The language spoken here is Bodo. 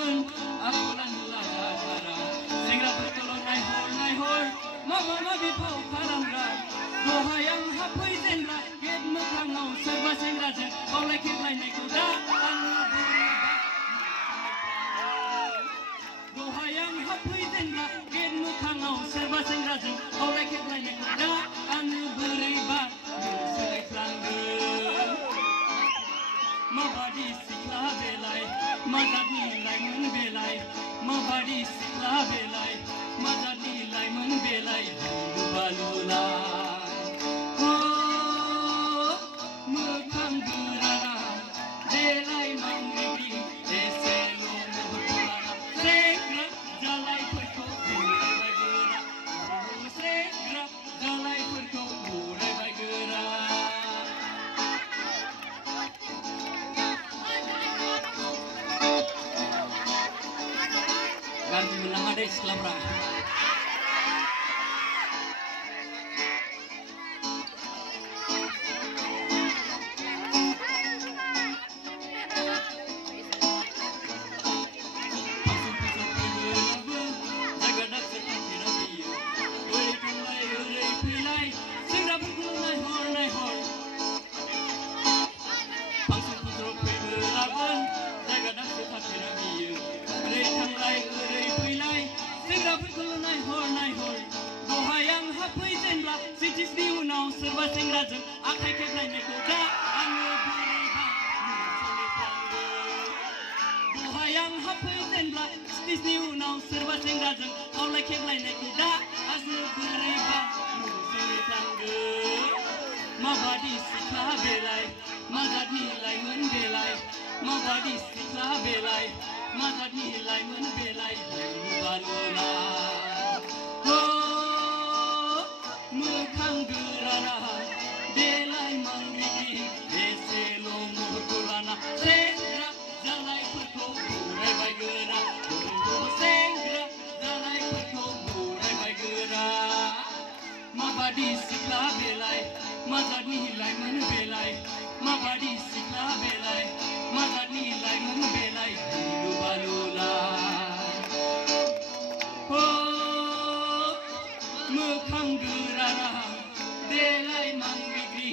मोन आखलानो लाजाखारा सेंग्राफोरखौल' नायहर माबा माबि फाव खालामग्रा दहाय आं हाबफैजेनब्ला गेट मोखाङाव सोरबा सेंग्राजों खावलायखेबलायनायखौ दा आङो दहाय आं हाबफैजेनब्ला गेट मोखाङाव सोरबा सेंग्राजों खावलायखेबलायनायखौ दा आङो बोरैबा सोलायफ्लांदों माबादि सिख्ला बेलाय माजादनि लाइमोन बेलाय माबादि सिख्ला बेलाय माजादनि लाइमोन बेलाय बालुला मोखां गोराना बेलाय मांग्रिग्रि एसेल' महरलाना सेंग्रा जालायफोरखौ बरायबाय गोरा सेंग्रा जालायफोरखौ बरायबाय गोरा गाज्रि मोनलाङा दे सिख्लाफ्रा सिटिसनि उनाव सोरबा सेंग्राजों आखाइ खेबलायनायखौ दा आङो बोरैबा सोलायफ्लांदों दहाय आं हाबफैजेनब्ला सिटिसनि उनाव सोरबा सेंग्राजों खावलाय खेबलायनायखौ दा आङो बोरैबा सोलायफ्लांदों माबादि सिख्ला बेलाय माजादनि लाइमोन बेलाय माबादि सिख्ला बेलाय माजादनि लाइमोन बेलाय बालुला मोखां गोराना बेलाय मांग्रिग्रि एसेल' महरखौ लाना सेंग्रा जालायफोरखौ बरायबाय गोरा सेंग्रा जालायफोरखौ बरायबाय गोरा माबादि सिख्ला बेलाय माजादनि लाइमोन बेलाय माबादि सिख्ला बेलाय माजादनि लाइमोन बेलाय बालुला मोखां गोराना बेलाय मांग्रिग्रि